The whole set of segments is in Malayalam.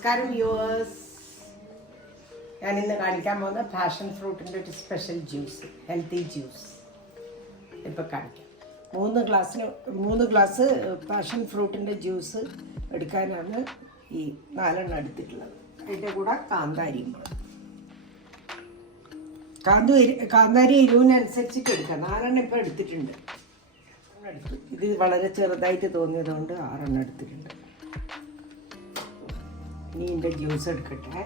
നമസ്കാരം വ്യൂവേഴ്സ് ഞാൻ ഇന്ന് കാണിക്കാൻ പോകുന്ന പാഷൻ ഫ്രൂട്ടിന്റെ ഒരു സ്പെഷ്യൽ ജ്യൂസ് ഹെൽത്തി ജ്യൂസ് ഇപ്പോൾ കാണിക്കാം. മൂന്ന് ഗ്ലാസ്സിന് മൂന്ന് ഗ്ലാസ് പാഷൻ ഫ്രൂട്ടിന്റെ ജ്യൂസ് എടുക്കാനാണ് ഈ നാലെണ്ണം എടുത്തിട്ടുള്ളത്. അതിന്റെ കൂടെ കാന്താരിയും. കാന്തു കാന്താരി എരിവിനനുസരിച്ചിട്ട് എടുക്കാം. നാലെണ്ണം ഇപ്പോൾ എടുത്തിട്ടുണ്ട്. എടുത്തു. ഇത് വളരെ ചെറുതായിട്ട് തോന്നിയതുകൊണ്ട് ആറെണ്ണം എടുത്തിട്ടുണ്ട്. ഇനി ഇതിന്റെ ജ്യൂസ് എടുക്കട്ടെ.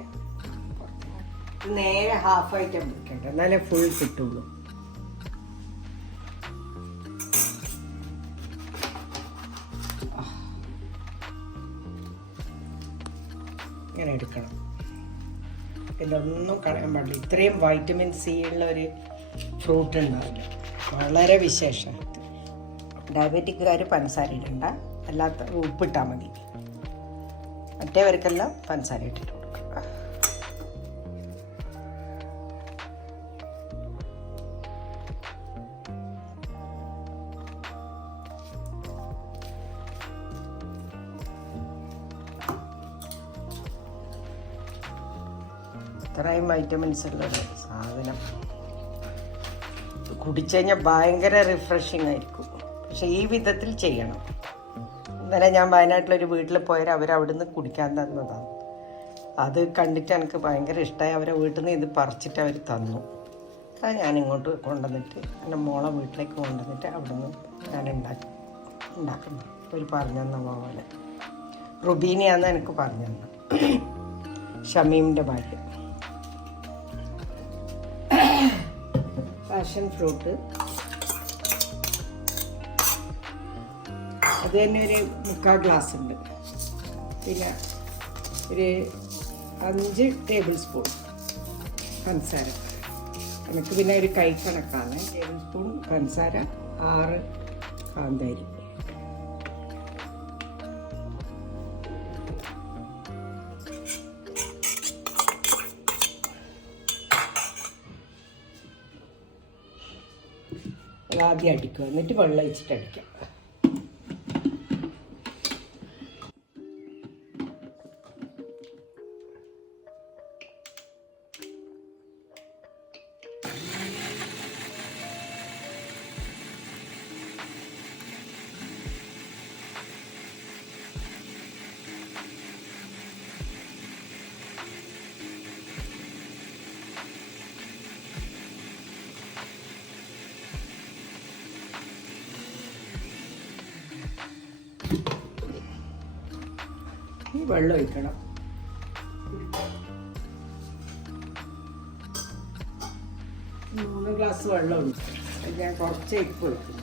നേരെ ഹാഫ് ആയിട്ട് എടുക്കട്ടെ എന്നാലേ ഫുൾ കിട്ടുള്ളൂ. ഇങ്ങനെ എടുക്കണം. ഇതൊന്നും കളയാൻ പാടില്ല. ഇത്രയും വൈറ്റമിൻ സി ഉള്ള ഒരു ഫ്രൂട്ട് ഉണ്ടാവില്ല വളരെ വിശേഷം ഡയബറ്റിക്കുകാർ പഞ്ചസാര ഇടണ്ട. അല്ലാത്ത ഉപ്പിട്ടാൽ മതി. മറ്റേവർക്കെല്ലാം പഞ്ചസാര ഇട്ടിട്ട് കൊടുക്കുക ഇത്രയും വൈറ്റമിൻസ് ഉള്ളത് സാധനം. കുടിച്ചു കഴിഞ്ഞാൽ ഭയങ്കര റിഫ്രഷിങ് ആയിരിക്കും. പക്ഷെ ഈ വിധത്തിൽ ചെയ്യണം. ഇന്നലെ ഞാൻ വയനാട്ടിലൊരു വീട്ടിൽ പോയാൽ അവർ അവിടുന്ന് കുടിക്കാൻ തന്നതാണ് അത് കണ്ടിട്ട് എനിക്ക് ഭയങ്കര ഇഷ്ടമായി അവരെ വീട്ടിൽ നിന്ന് ഇത് പറിച്ചിട്ട് അവർ തന്നു. അത് ഞാൻ ഇങ്ങോട്ട് കൊണ്ടുവന്നിട്ട് എന്റെ മോളെ വീട്ടിലേക്ക് കൊണ്ടുവന്നിട്ട് അവിടുന്ന് ഞാൻ ഉണ്ടാക്കി ഉണ്ടാക്കുന്നു. ഒരു പറഞ്ഞു തന്ന പോലെ. റുബീനയാന്ന് എനിക്ക് പറഞ്ഞു തന്നു ഷമീമിന്റെ ഭാര്യ. പാഷൻ ഫ്രൂട്ട് തന്നെ ഒരു മുക്കാൽ ഗ്ലാസ് ഉണ്ട്. പിന്നെ ഒരു അഞ്ച് ടേബിൾ സ്പൂൺ പഞ്ചസാര. എനിക്ക് പിന്നെ ഒരു കൈ കണക്കാണ്. ടേബിൾ സ്പൂൺ പഞ്ചസാര ആറ് കാന്താരി. ആദ്യം അടിക്കുക. എന്നിട്ട് വെള്ളം ഒഴിച്ചിട്ട് അടിക്കാം ഈ വെള്ളം ഒഴിക്കണം. മൂന്ന് ഗ്ലാസ് വെള്ളം ഒഴിക്കണം. ഞാൻ കുറച്ച് ഇപ്പ് ഒഴിക്കും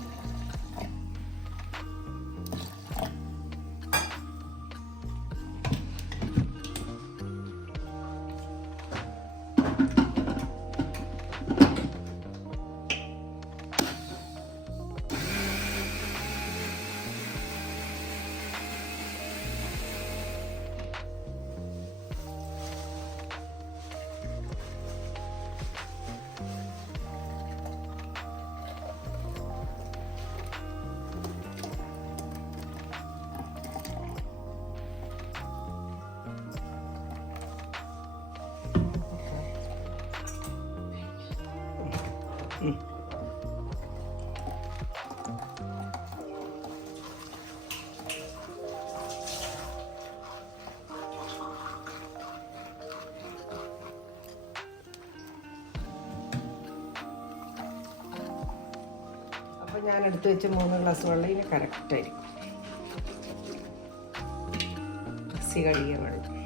അപ്പോൾ ഞാൻ എടുത്തു വെച്ച മൂന്ന് ഗ്ലാസ് വെള്ളം ഇനി കറക്റ്റായിരിക്കും മിക്സി കഴുകിയ വെള്ളം.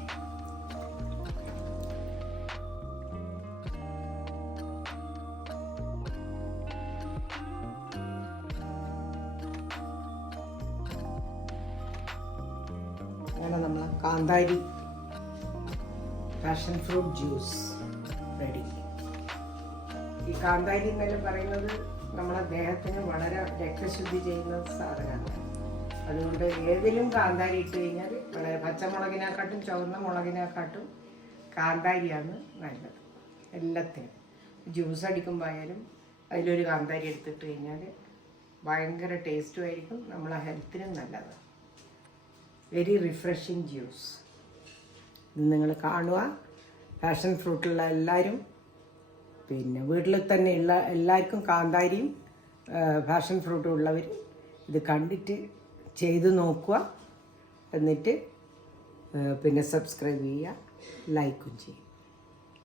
കാന്താരി. പാഷൻ ഫ്രൂട്ട് ജ്യൂസ് റെഡി ഈ കാന്താരി എന്നെല്ലാം പറയുന്നത് നമ്മുടെ ദേഹത്തിന് വളരെ രക്തശുദ്ധി ചെയ്യുന്ന സാധനമാണ്. അതുകൊണ്ട് ഏതിലും കാന്താരി ഇട്ട് കഴിഞ്ഞാൽ വളരെ പച്ചമുളകിനെക്കാട്ടും ചുവന്ന മുളകിനെക്കാട്ടും കാന്താരിയാണ് നല്ലത്. എല്ലാത്തിനും. ജ്യൂസ് അടിക്കുമ്പോൾ ആയാലും അതിലൊരു കാന്താരി എടുത്തിട്ട് കഴിഞ്ഞാൽ ഭയങ്കര ടേസ്റ്റും ആയിരിക്കും. നമ്മളെ ഹെൽത്തിനും നല്ലതാണ്. Very refreshing juice. ഇത് നിങ്ങൾ കാണുക. പാഷൻ ഫ്രൂട്ടുള്ള എല്ലാവരും പിന്നെ വീട്ടിൽ തന്നെ ഉള്ള എല്ലാവർക്കും കാന്താരിയും പാഷൻ ഫ്രൂട്ടും ഉള്ളവർ ഇത് കണ്ടിട്ട് ചെയ്ത് നോക്കുക. എന്നിട്ട് പിന്നെ സബ്സ്ക്രൈബ് ചെയ്യുക ലൈക്കും ചെയ്യും